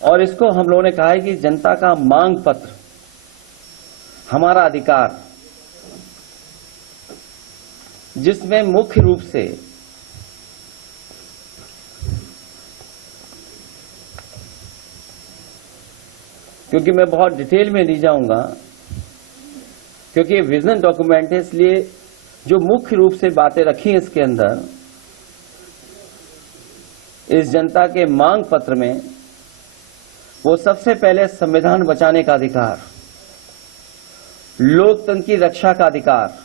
और इसको हम लोगों ने कहा है कि जनता का मांग पत्र हमारा अधिकार, जिसमें मुख्य रूप से क्योंकि मैं बहुत डिटेल में नहीं जाऊंगा, क्योंकि ये विजन डॉक्यूमेंट है, इसलिए जो मुख्य रूप से बातें रखी हैं इसके अंदर, इस जनता के मांग पत्र में, वो सबसे पहले संविधान बचाने का अधिकार, लोकतंत्र की रक्षा का अधिकार,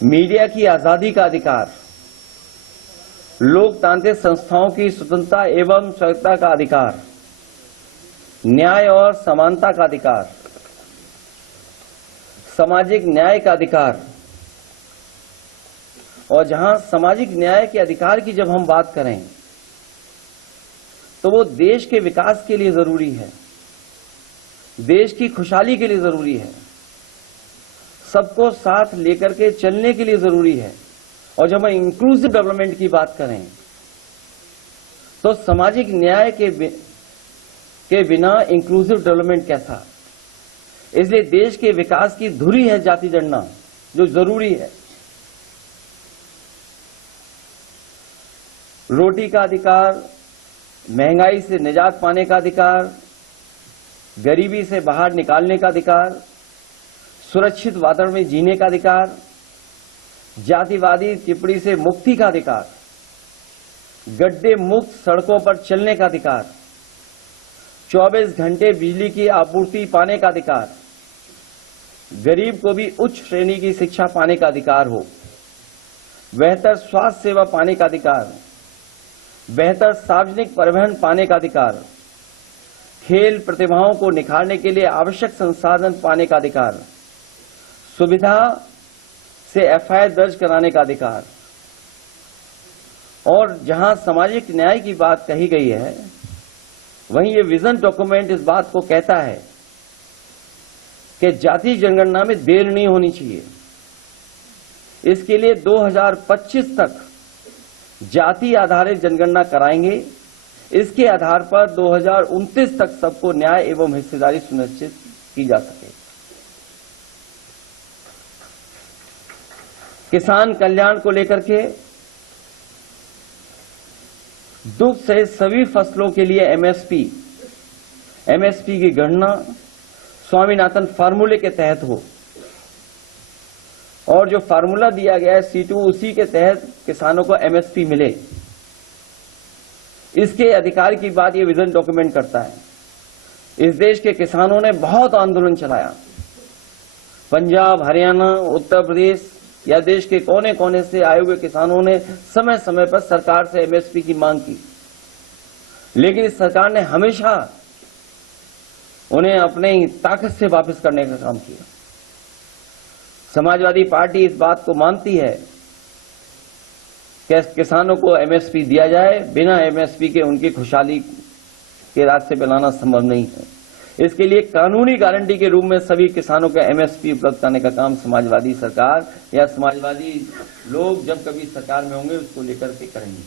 मीडिया की आजादी का अधिकार, लोकतांत्रिक संस्थाओं की स्वतंत्रता एवं स्वायत्तता का अधिकार, न्याय और समानता का अधिकार, सामाजिक न्याय का अधिकार। और जहां सामाजिक न्याय के अधिकार की जब हम बात करें तो वो देश के विकास के लिए जरूरी है, देश की खुशहाली के लिए जरूरी है, सबको साथ लेकर के चलने के लिए जरूरी है। और जब हम इंक्लूसिव डेवलपमेंट की बात करें तो सामाजिक न्याय के बिना इंक्लूसिव डेवलपमेंट कैसा। इसलिए देश के विकास की धुरी है जाति जनगणना, जो जरूरी है। रोटी का अधिकार, महंगाई से निजात पाने का अधिकार, गरीबी से बाहर निकालने का अधिकार, सुरक्षित वातावरण में जीने का अधिकार, जातिवादी टिप्पणी से मुक्ति का अधिकार, गड्ढे मुक्त सड़कों पर चलने का अधिकार, 24 घंटे बिजली की आपूर्ति पाने का अधिकार, गरीब को भी उच्च श्रेणी की शिक्षा पाने का अधिकार हो, बेहतर स्वास्थ्य सेवा पाने का अधिकार, बेहतर सार्वजनिक परिवहन पाने का अधिकार, खेल प्रतिभाओं को निखारने के लिए आवश्यक संसाधन पाने का अधिकार, सुविधा से एफआईआर दर्ज कराने का अधिकार। और जहां सामाजिक न्याय की बात कही गई है, वहीं ये विजन डॉक्यूमेंट इस बात को कहता है कि जाति जनगणना में देर नहीं होनी चाहिए। इसके लिए 2025 तक जाति आधारित जनगणना कराएंगे। इसके आधार पर 2029 तक सबको न्याय एवं हिस्सेदारी सुनिश्चित की जा सके। किसान कल्याण को लेकर के दुग्ध सहित सभी फसलों के लिए एमएसपी की गणना स्वामीनाथन फार्मूले के तहत हो, और जो फार्मूला दिया गया है C2, उसी के तहत किसानों को एमएसपी मिले। इसके अधिकार की बात ये विजन डॉक्यूमेंट करता है। इस देश के किसानों ने बहुत आंदोलन चलाया। पंजाब, हरियाणा, उत्तर प्रदेश या देश के कोने कोने से आए हुए किसानों ने समय समय पर सरकार से एमएसपी की मांग की, लेकिन इस सरकार ने हमेशा उन्हें अपनी ताकत से वापस करने का काम किया। समाजवादी पार्टी इस बात को मानती है कि किसानों को एमएसपी दिया जाए। बिना एमएसपी के उनकी खुशहाली के रास्ते पे लाना संभव नहीं है। इसके लिए कानूनी गारंटी के रूप में सभी किसानों को एमएसपी उपलब्ध कराने का काम समाजवादी सरकार या समाजवादी लोग जब कभी सरकार में होंगे उसको लेकर के करेंगे।